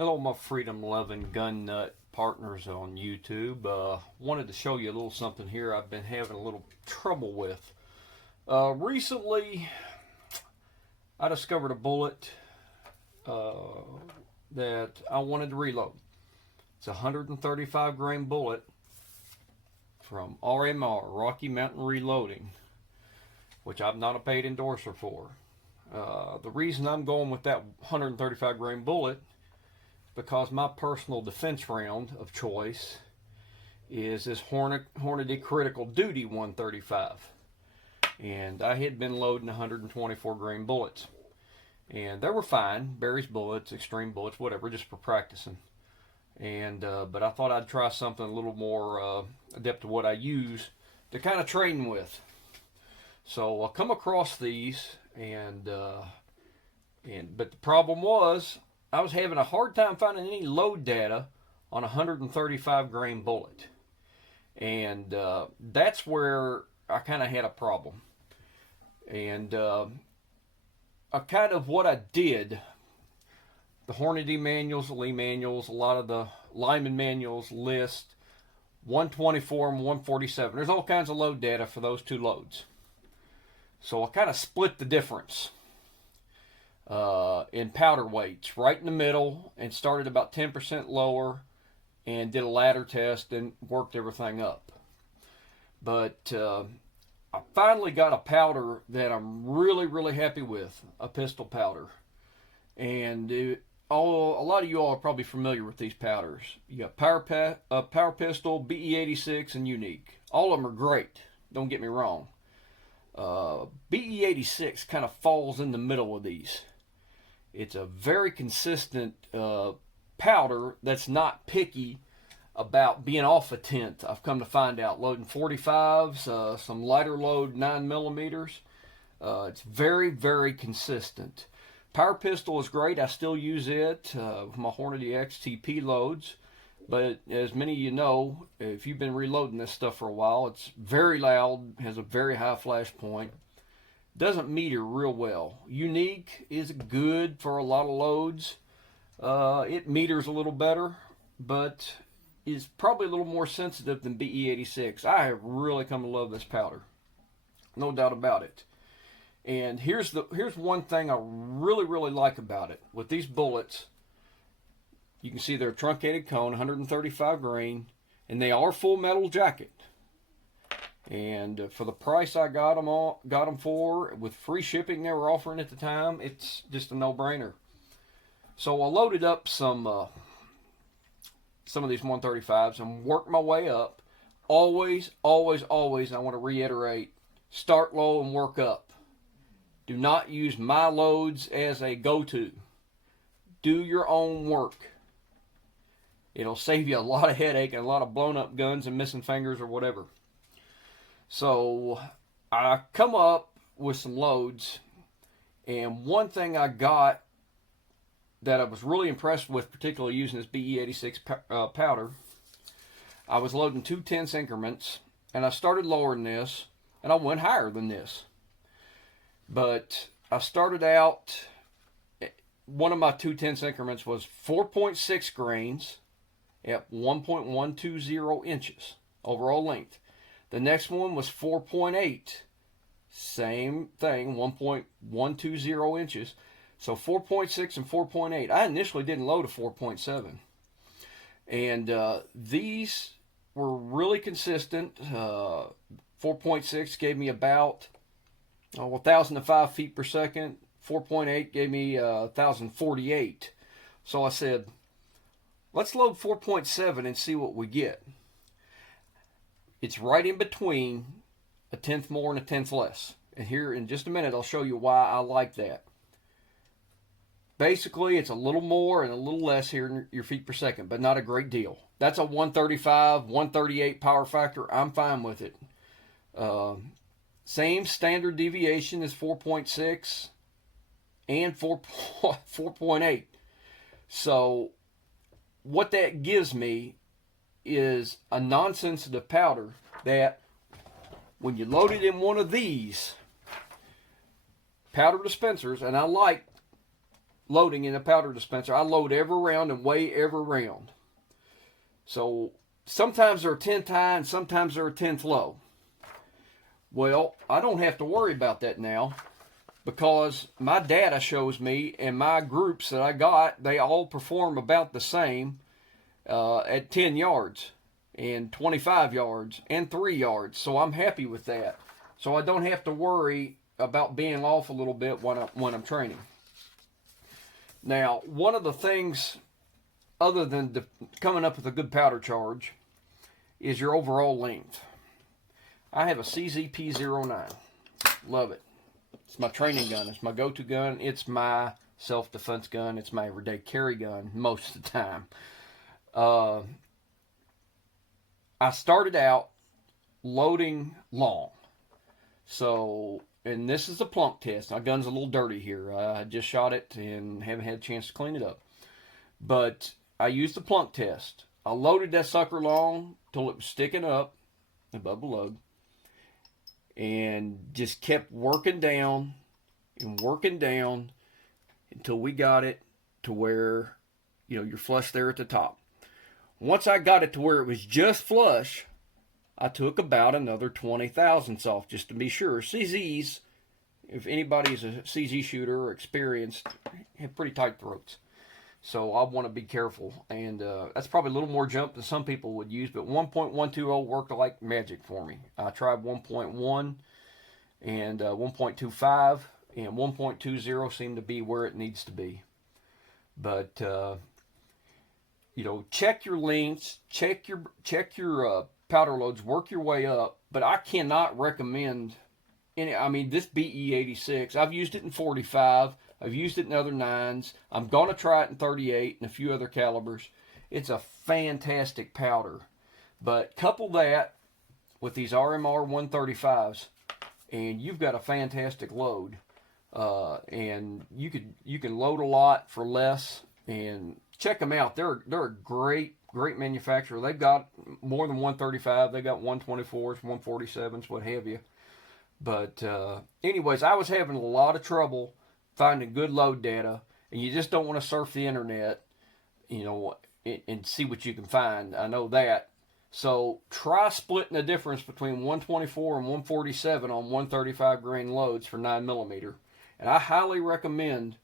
Hello, my freedom-loving gun nut partners on YouTube. Wanted to show you a little something here I've been having a little trouble with. Recently, I discovered a bullet that I wanted to reload. It's a 135 grain bullet from RMR, Rocky Mountain Reloading, which I'm not a paid endorser for. The reason I'm going with that 135 grain bullet because my personal defense round of choice is this Hornady Critical Duty 135, and I had been loading 124 grain bullets, and they were fine, Barry's bullets, extreme bullets, whatever, just for practicing. And but I thought I'd try something a little more adept to what I use to kind of train with. So I come across these, but the problem was I was having a hard time finding any load data on a 135 grain bullet. And that's where I kind of had a problem. And kind of what I did, the Hornady manuals, the Lee manuals, a lot of the Lyman manuals list 124 and 147. There's all kinds of load data for those two loads. So I kind of split the difference in powder weights right in the middle and started about 10% lower and did a ladder test and worked everything up. But I finally got a powder that I'm really happy with, a pistol powder. And a lot of you all are probably familiar with these powders. You got Power Pistol, BE-86, and Unique. All of them are great, don't get me wrong. BE-86 kind of falls in the middle of these. It's a very consistent powder that's not picky about being off a tenth. I've come to find out, loading 45s, some lighter load 9mm. It's very consistent. Power Pistol is great. I still use it with my Hornady XTP loads. But as many of you know, if you've been reloading this stuff for a while, it's very loud, has a very high flash point. Doesn't meter real well. Unique is good for a lot of loads. It meters a little better, but is probably a little more sensitive than BE-86. I have really come to love this powder, no doubt about it. And here's one thing I really like about it. With these bullets, you can see they're truncated cone, 135 grain, and they are full metal jacket. And for the price I got them for, with free shipping they were offering at the time, it's just a no-brainer. So I loaded up some of these 135s and worked my way up. Always, I want to reiterate, start low and work up. Do not use my loads as a go-to. Do your own work. It'll save you a lot of headache and a lot of blown up guns and missing fingers or whatever. So I come up with some loads, and one thing I got that I was really impressed with, particularly using this BE-86 powder, I was loading 2/10 increments, and I started lowering this, and I went higher than this. But I started out, one of my 2/10 increments was 4.6 grains at 1.120 inches overall length. The next one was 4.8, same thing, 1.120 inches. So 4.6 and 4.8. I initially didn't load a 4.7. And these were really consistent. 4.6 gave me about 1,005 feet per second. 4.8 gave me 1,048. So I said, let's load 4.7 and see what we get. It's right in between a tenth more and a tenth less. And here in just a minute, I'll show you why I like that. Basically, it's a little more and a little less here in your feet per second, but not a great deal. That's a 135, 138 power factor. I'm fine with it. Same standard deviation as 4.6 and 4.8. So what that gives me is a non-sensitive powder that when you load it in one of these powder dispensers, and I like loading in a powder dispenser, I load every round and weigh every round. So sometimes they're a 10th high and sometimes they're a 10th low. Well, I don't have to worry about that now, because my data shows me, and my groups that I got, they all perform about the same at 10 yards and 25 yards and 3 yards. So I'm happy with that. So I don't have to worry about being off a little bit when I'm training. Now, one of the things, other than coming up with a good powder charge, is your overall length. I have a CZP-09. Love it. It's my training gun. It's my go-to gun. It's my self-defense gun. It's my everyday carry gun most of the time. I started out loading long. So, and this is a plunk test. My gun's a little dirty here. I just shot it and haven't had a chance to clean it up. But I used the plunk test. I loaded that sucker long till it was sticking up above the load, and just kept working down until we got it to where, you know, you're flush there at the top. Once I got it to where it was just flush, I took about another 20 thousandths off just to be sure. CZs, if anybody's a CZ shooter or experienced, have pretty tight throats. So I want to be careful. And that's probably a little more jump than some people would use, but 1.120 worked like magic for me. I tried 1.1 and 1.25, and 1.20 seemed to be where it needs to be. But you know, check your lengths, check your powder loads, work your way up. But I cannot recommend any. I mean, this BE-86, I've used it in 45. I've used it in other 9s. I'm going to try it in 38 and a few other calibers. It's a fantastic powder. But couple that with these RMR 135s, and you've got a fantastic load. And you can load a lot for less. And check them out. They're a great manufacturer. They've got more than 135. They got 124s, 147s, what have you. But anyways, I was having a lot of trouble finding good load data, and you just don't want to surf the internet, you know, and see what you can find. I know that. So try splitting the difference between 124 and 147 on 135 grain loads for 9mm. And I highly recommend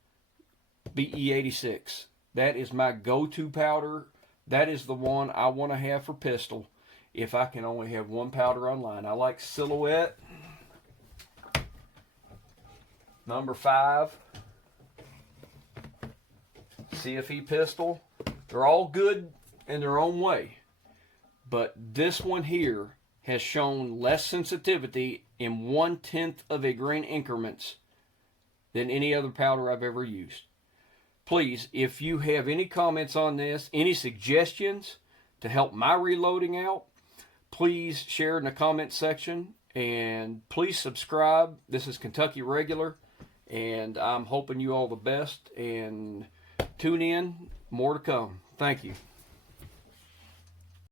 BE-86. That is my go-to powder. That is the one I want to have for pistol if I can only have one powder online. I like Silhouette number 5, CFE pistol. They're all good in their own way, but this one here has shown less sensitivity in 1/10 of a grain increments than any other powder I've ever used. Please, if you have any comments on this, any suggestions to help my reloading out, please share in the comment section, and please subscribe. This is Kentucky Regular, and I'm hoping you all the best, and tune in, more to come. Thank you.